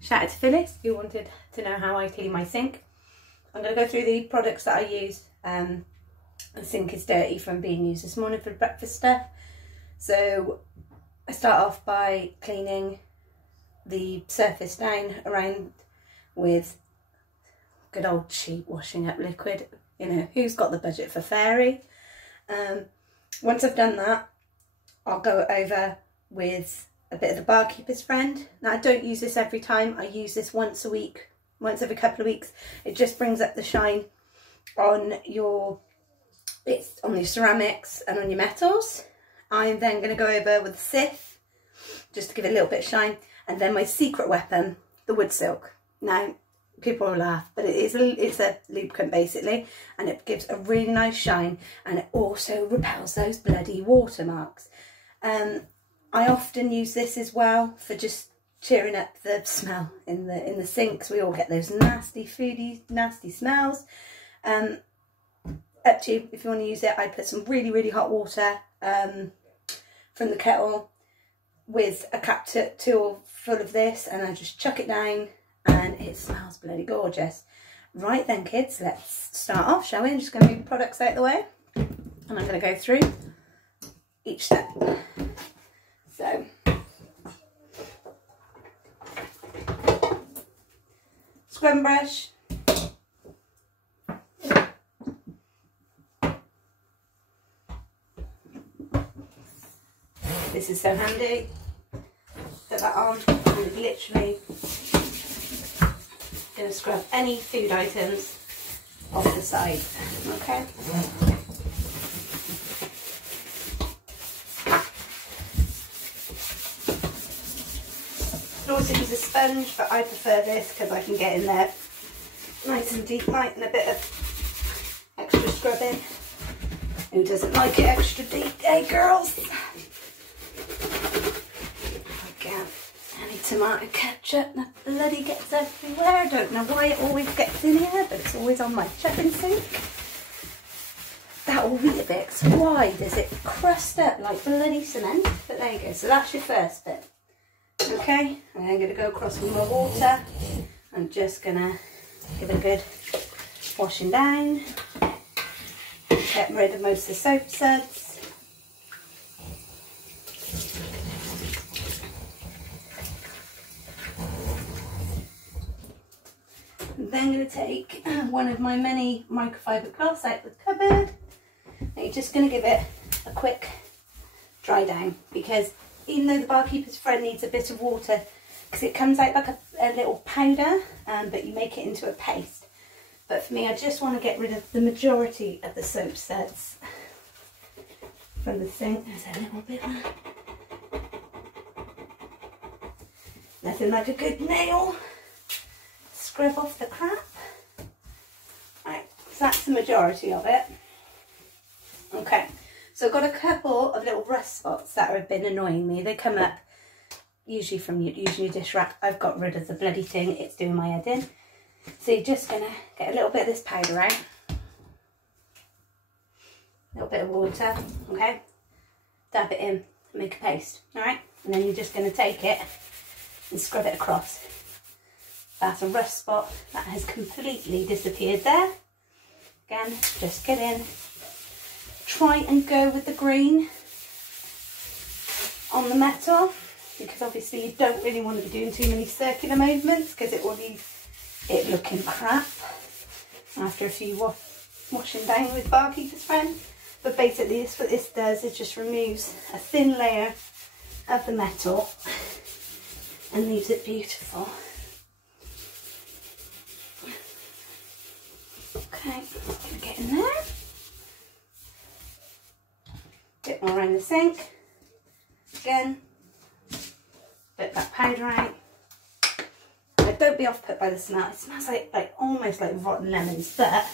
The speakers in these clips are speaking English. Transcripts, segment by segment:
Shout out to Phyllis who wanted to know how I clean my sink. I'm going to go through the products that I use. The sink is dirty from being used this morning for breakfast stuff. So I start off by cleaning the surface down around with good old cheap washing up liquid. You know, who's got the budget for fairy? Once I've done that, I'll go over with a bit of the Barkeeper's Friend. Now I don't use this every time, I use this once a week, once every couple of weeks. It just brings up the shine on your, it's on your ceramics and on your metals. I'm then going to go over with Ciff, just to give it a little bit of shine, and then my secret weapon, the wood silk. Now people will laugh, but it's a lubricant basically, and it gives a really nice shine, and it also repels those bloody watermarks. I often use this as well for just cheering up the smell in the sinks. We all get those nasty foodie, nasty smells. Up to you if you want to use it. I put some really hot water from the kettle with a cap tool full of this, and I just chuck it down, and it smells bloody gorgeous. Right then, kids, let's start off, shall we? I'm just going to move the products out of the way, and I'm going to go through each step. So, scrub brush, this is so handy. Put that on, and literally going to scrub any food items off the side. Okay. You can also use a sponge, but I prefer this because I can get in there nice and deep, light, and a bit of extra scrubbing. Who doesn't like it extra deep, eh girls? Again, any tomato ketchup that bloody gets everywhere. I don't know why it always gets in here, but it's always on my chopping sink. That Weetabix, why does it crust up like bloody cement? But there you go, so that's your first bit. Okay, and I'm going to go across with my water. I'm just going to give it a good washing down. Get rid of most of the soap suds. I'm then going to take one of my many microfiber cloths out of the cupboard. And you're just going to give it a quick dry down, because even though the Barkeeper's Friend needs a bit of water, because it comes out like a little powder, but you make it into a paste. But for me, I just want to get rid of the majority of the soap suds from the sink. There's a little bit there. Nothing like a good nail. Scrub off the crap. Right, so that's the majority of it. Okay. So I've got a couple of little rust spots that have been annoying me. They come up usually from using your dish rack. I've got rid of the bloody thing. It's doing my head in. So you're just going to get a little bit of this powder out. A little bit of water, okay? Dab it in and make a paste, alright? And then you're just going to take it and scrub it across. That's a rust spot that has completely disappeared there. Again, just get in. Try and go with the green on the metal, because obviously you don't really want to be doing too many circular movements, because it will leave it looking crap after a few washing down with Barkeeper's Friend. But basically this, what this does, it just removes a thin layer of the metal and leaves it beautiful. Okay, I'm going to get in there. Bit more around the sink. Again, bit that powder out. But don't be off put by the smell. It smells like almost like rotten lemons, but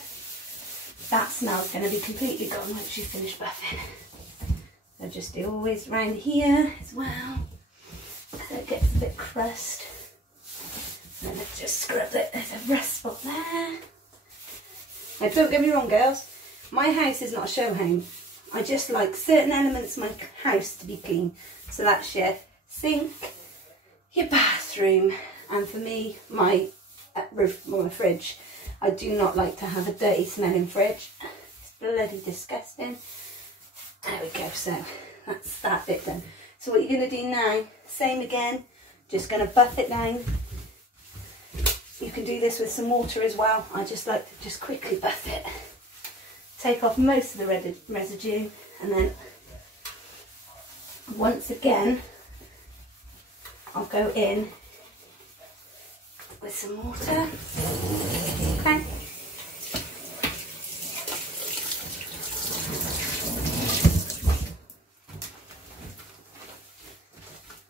that smell's going to be completely gone once you finish buffing. So just do always around here as well, so it gets a bit crust. And then just scrub it. There's a rust spot there. Now don't get me wrong, girls. My house is not a show home. I just like certain elements of my house to be clean. So that's your sink, your bathroom, And for me, my fridge, I do not like to have a dirty smelling fridge. It's bloody disgusting. There we go, so that's that bit done. So what you're going to do now, same again, just going to buff it down. You can do this with some water as well. I just like to just quickly buff it. Take off most of the residue, and then once again I'll go in with some water. Okay.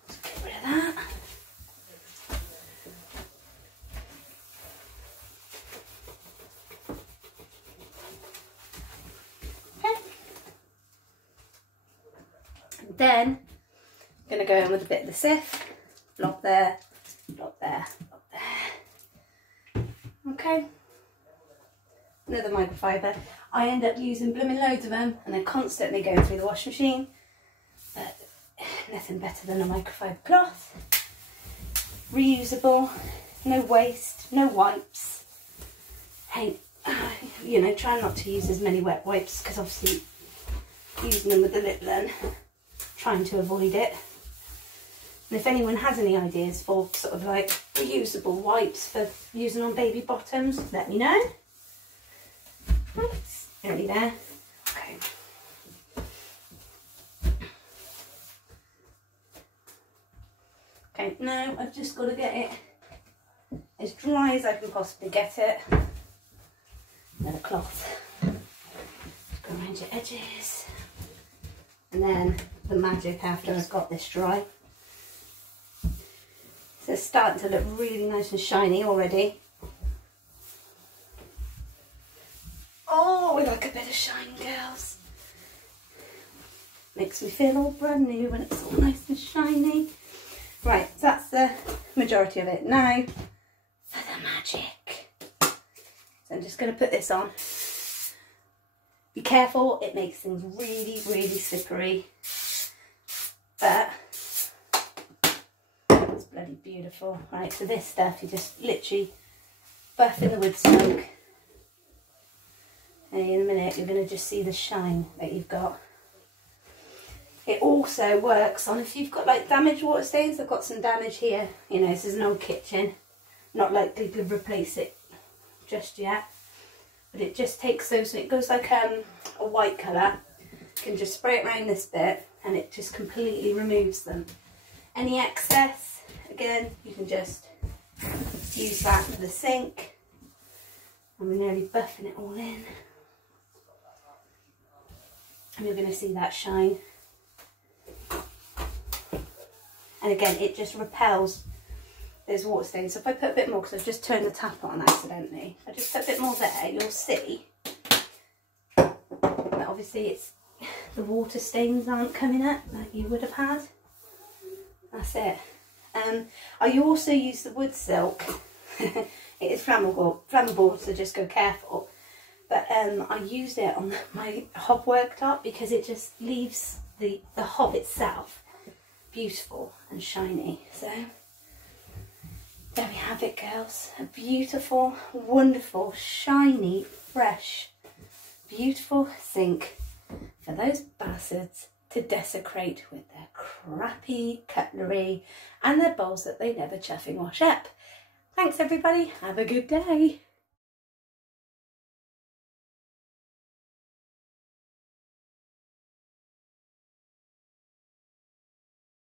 Just get rid of that. Then I'm going to go in with a bit of the Ciff, blob there, blob there, blob there. Okay, another microfiber. I end up using blooming loads of them, and they're constantly going through the washing machine, but nothing better than a microfiber cloth. Reusable, no waste, no wipes. Hey, you know, try not to use as many wet wipes, because obviously using them with the lip then, trying to avoid it. And if anyone has any ideas for sort of like reusable wipes for using on baby bottoms, let me know. It's nearly there. Okay. Okay, now I've just got to get it as dry as I can possibly get it. Then a cloth. Go around your edges. And then the magic after I've got this dry. So it's starting to look really nice and shiny already. Oh, we like a bit of shine, girls. Makes me feel all brand new when it's all nice and shiny. Right, so that's the majority of it. Now for the magic. So I'm just going to put this on. Be careful, it makes things really, really slippery. But it's bloody beautiful. Right, so this stuff, you just literally buff in the wood smoke. And in a minute, you're going to just see the shine that you've got. It also works on if you've got like damaged water stains. I've got some damage here. You know, this is an old kitchen. Not likely to replace it just yet. But it just takes those, it goes like a white colour. You can just spray it around this bit and it just completely removes them. Any excess, again, you can just use that for the sink. And we're nearly buffing it all in. And you're going to see that shine. And again, it just repels those water stains. So if I put a bit more, because I've just turned the tap on accidentally, if I just put a bit more there, you'll see that obviously it's the water stains aren't coming up like you would have had. That's it. I also use the wood silk. It is flammable, so just go careful. But I use it on my hob worktop because it just leaves the hob itself beautiful and shiny. So there we have it, girls. A beautiful, wonderful, shiny, fresh, beautiful sink for those bastards to desecrate with their crappy cutlery and their bowls that they never chuffing wash up. Thanks everybody, have a good day.